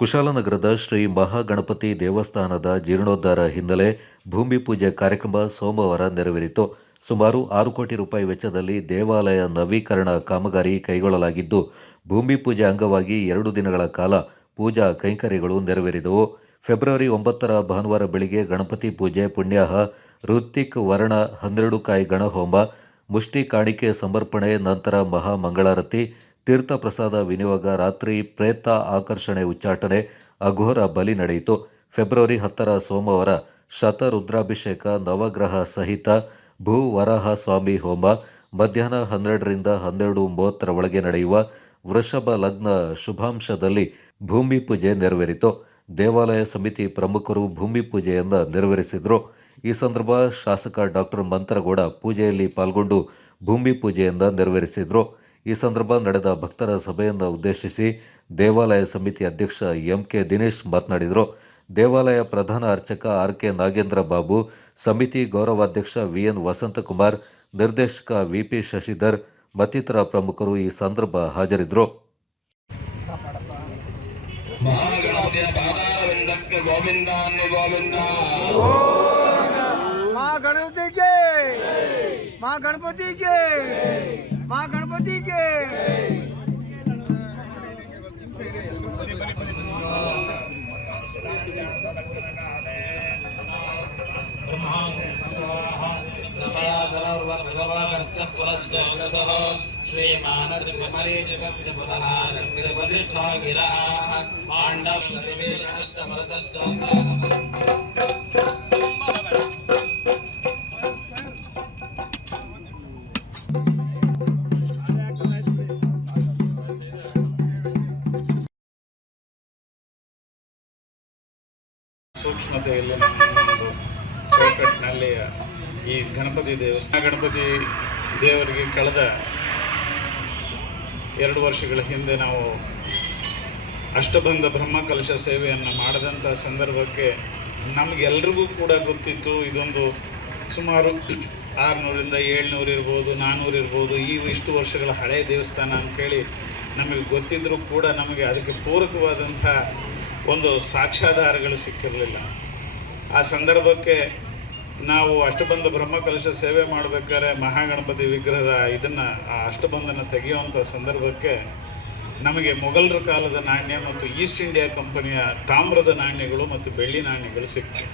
ಕುಶಾಲನಗರದ ಶ್ರೀ ಮಹಾಗಣಪತಿ ದೇವಸ್ಥಾನದ ಜೀರ್ಣೋದ್ಧಾರ ಹಿನ್ನೆಲೆ ಭೂಮಿ ಪೂಜೆ ಕಾರ್ಯಕ್ರಮ ಸೋಮವಾರ ನೆರವೇರಿತು. ಸುಮಾರು ಆರು ಕೋಟಿ ರೂಪಾಯಿ ವೆಚ್ಚದಲ್ಲಿ ದೇವಾಲಯ ನವೀಕರಣ ಕಾಮಗಾರಿ ಕೈಗೊಳ್ಳಲಾಗಿದ್ದು, ಭೂಮಿ ಪೂಜೆ ಅಂಗವಾಗಿ ಎರಡು ದಿನಗಳ ಕಾಲ ಪೂಜಾ ಕೈಂಕರ್ಯಗಳು ನೆರವೇರಿದವು. ಫೆಬ್ರವರಿ ಒಂಬತ್ತರ ಭಾನುವಾರ ಬೆಳಿಗ್ಗೆ ಗಣಪತಿ ಪೂಜೆ ಪುಣ್ಯಾಹ ಋತ್ವಿಕ್ ವರ್ಣ ಹನ್ನೆರಡು ಕಾಯಿ ಗಣಹೋಮ, ಮುಷ್ಟಿ ಕಾಣಿಕೆ ಸಮರ್ಪಣೆ, ನಂತರ ಮಹಾ ಮಂಗಳಾರತಿ ತೀರ್ಥ ಪ್ರಸಾದ ವಿನಿಯೋಗ ರಾತ್ರಿ ಪ್ರೇತ ಆಕರ್ಷಣೆ ಉಚ್ಚಾಟನೆ ಅಘೋರ ಬಲಿ ನಡೆಯಿತು. ಫೆಬ್ರವರಿ ಹತ್ತರ ಸೋಮವಾರ ಶತರುದ್ರಾಭಿಷೇಕ, ನವಗ್ರಹ ಸಹಿತ ಭೂ ವರಾಹ ಸ್ವಾಮಿ ಹೋಮ, ಮಧ್ಯಾಹ್ನ ಹನ್ನೆರಡರಿಂದ ಹನ್ನೆರಡು ಮೂವತ್ತರ ಒಳಗೆ ನಡೆಯುವ ವೃಷಭ ಲಗ್ನ ಶುಭಾಂಶದಲ್ಲಿ ಭೂಮಿ ಪೂಜೆ ನೆರವೇರಿತು. ದೇವಾಲಯ ಸಮಿತಿ ಪ್ರಮುಖರು ಭೂಮಿ ಪೂಜೆಯನ್ನು ನೆರವೇರಿಸಿದರು. ಈ ಸಂದರ್ಭ ಶಾಸಕ ಡಾಕ್ಟರ್ ಮಂತ್ರಗೌಡ ಪೂಜೆಯಲ್ಲಿ ಪಾಲ್ಗೊಂಡು ಭೂಮಿ ಪೂಜೆಯನ್ನು ನೆರವೇರಿಸಿದರು. ಈ ಸಂದರ್ಭ ನಡೆದ ಭಕ್ತರ ಸಭೆಯನ್ನು ಉದ್ದೇಶಿಸಿ ದೇವಾಲಯ ಸಮಿತಿ ಅಧ್ಯಕ್ಷ ಎಂ ಕೆ ದಿನೇಶ್ ಮಾತನಾಡಿದರು. ದೇವಾಲಯ ಪ್ರಧಾನ ಅರ್ಚಕ ಆರ್ ಕೆ ನಾಗೇಂದ್ರ ಬಾಬು ಸಮಿತಿ ಗೌರವಾಧ್ಯಕ್ಷ ವಿ ಎನ್ ವಸಂತಕುಮಾರ್ ನಿರ್ದೇಶಕ ವಿ ಪಿ ಶಶಿಧರ್ ಮತ್ತಿತರ ಪ್ರಮುಖರು ಈ ಸಂದರ್ಭ ಹಾಜರಿದ್ದರು. ಮಾ ಗೋವಿಂದ माँ गणपति के। श्रीमानत्रिमरीजगत्पुरः शक्तिरपतिष्ठो गिरः पाण्डव सर्वेशनश्च ಸೂಕ್ಷ್ಮತೆಯಲ್ಲಿ ನಮ್ಮೊಂದು ಚೌಕಟ್ಟಿನಲ್ಲಿ ಈ ಗಣಪತಿ ದೇವಸ್ಥಾನ, ಗಣಪತಿ ದೇವರಿಗೆ ಕಳೆದ ಎರಡು ವರ್ಷಗಳ ಹಿಂದೆ ನಾವು ಅಷ್ಟಬಂಧ ಬ್ರಹ್ಮಕಲಶ ಸೇವೆಯನ್ನು ಮಾಡಿದಂಥ ಸಂದರ್ಭಕ್ಕೆ ನಮಗೆಲ್ರಿಗೂ ಕೂಡ ಗೊತ್ತಿತ್ತು. ಇದೊಂದು ಸುಮಾರು ಆರುನೂರಿಂದ ಏಳ್ನೂರು ಇರ್ಬೋದು ನಾನ್ನೂರು ಇರ್ಬೋದು, ಈ ಇಷ್ಟು ವರ್ಷಗಳ ಹಳೆಯ ದೇವಸ್ಥಾನ ಅಂಥೇಳಿ ನಮಗೆ ಗೊತ್ತಿದ್ದರೂ ಕೂಡ ನಮಗೆ ಅದಕ್ಕೆ ಪೂರಕವಾದಂಥ ಒಂದು ಸಾಕ್ಷ್ಯಾಧಾರಗಳು ಸಿಕ್ಕಿರಲಿಲ್ಲ. ಆ ಸಂದರ್ಭಕ್ಕೆ ನಾವು ಅಷ್ಟಬಂಧ ಬ್ರಹ್ಮಕಲಶ ಸೇವೆ ಮಾಡಬೇಕಾದ್ರೆ ಮಹಾಗಣಪತಿ ವಿಗ್ರಹದ ಇದನ್ನು, ಆ ಅಷ್ಟಬಂಧನ ತೆಗೆಯುವಂಥ ಸಂದರ್ಭಕ್ಕೆ ನಮಗೆ ಮೊಘಲರ ಕಾಲದ ನಾಣ್ಯ ಮತ್ತು ಈಸ್ಟ್ ಇಂಡಿಯಾ ಕಂಪನಿಯ ತಾಮ್ರದ ನಾಣ್ಯಗಳು ಮತ್ತು ಬೆಳ್ಳಿ ನಾಣ್ಯಗಳು ಸಿಕ್ತು